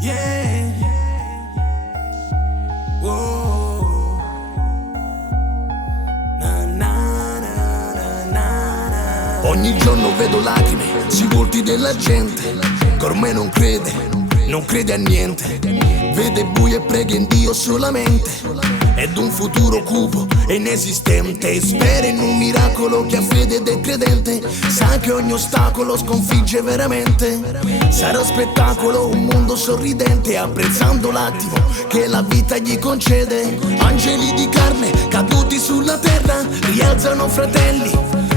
Yeah. Whoa. Na, na, na, na, na. Ogni giorno vedo lacrime sui volti della gente che ormai non crede a niente. Vede buio e prega in Dio solamente ed un futuro cupo e inesistente. Spera in un miracolo che ha fede ed è credente. Sa che ogni ostacolo sconfigge veramente. Sarà spettacolo, un mondo sorridente, apprezzando l'attimo che la vita gli concede. Angeli di carne caduti sulla terra rialzano fratelli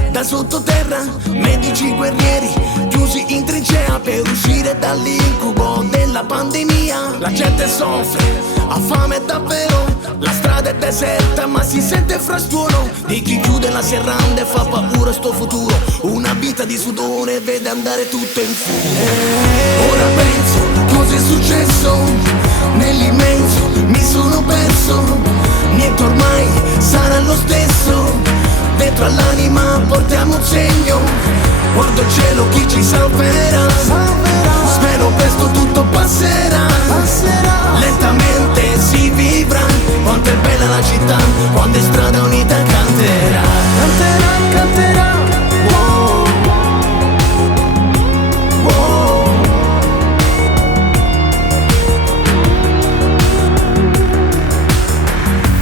da sottoterra, medici guerrieri chiusi in trincea per uscire dall'incubo della pandemia. La gente soffre, ha fame davvero, la strada è deserta ma si sente frastuono di chi chiude la serranda e fa paura sto futuro. Una vita di sudore vede andare tutto in fumo. Ora penso, cosa è successo? Nell'immenso mi sono perso, niente ormai sarà lo stesso. Dentro all'anima portiamo un segno, guardo il cielo chi ci salverà. Spero presto tutto passerà, lentamente si vivrà. Quanto è bella la città, quando è strada unita canterà. Canterà. Wow. Wow.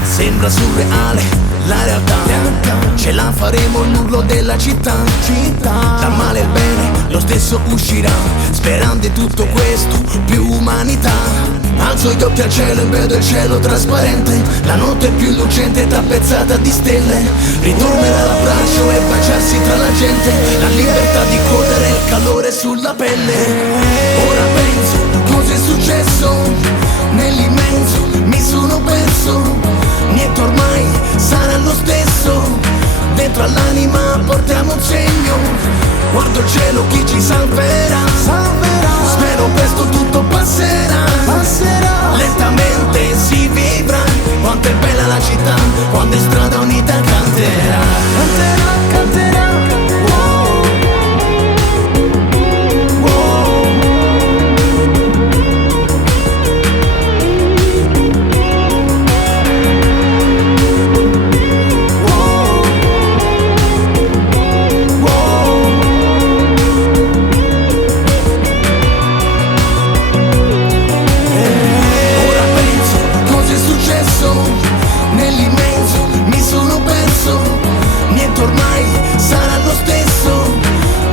Sembra surreale la realtà, ce la faremo l'urlo della città. Dal male il bene, lo stesso uscirà, sperando in tutto questo più umanità. Alzo gli occhi al cielo e vedo il cielo trasparente, la notte più lucente tappezzata di stelle. Ritornerà l'abbraccio e baciarsi tra la gente, la libertà di correre, il calore sulla pelle. Ora penso, cosa è successo? Nell'immenso mi sono perso, niente ormai sarà lo stesso. Dentro all'anima portiamo un segno, guardo il cielo chi ci salverà. Spero presto tutto passerà, lentamente si vivrà. Quanto è bella la città, quando è strada unita canterà. Canterà. Wow. Wow. Nell'immenso mi sono perso, niente ormai sarà lo stesso.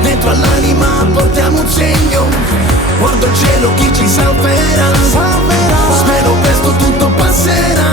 Dentro all'anima portiamo un segno, guardo il cielo chi ci salverà. Spero presto tutto passerà,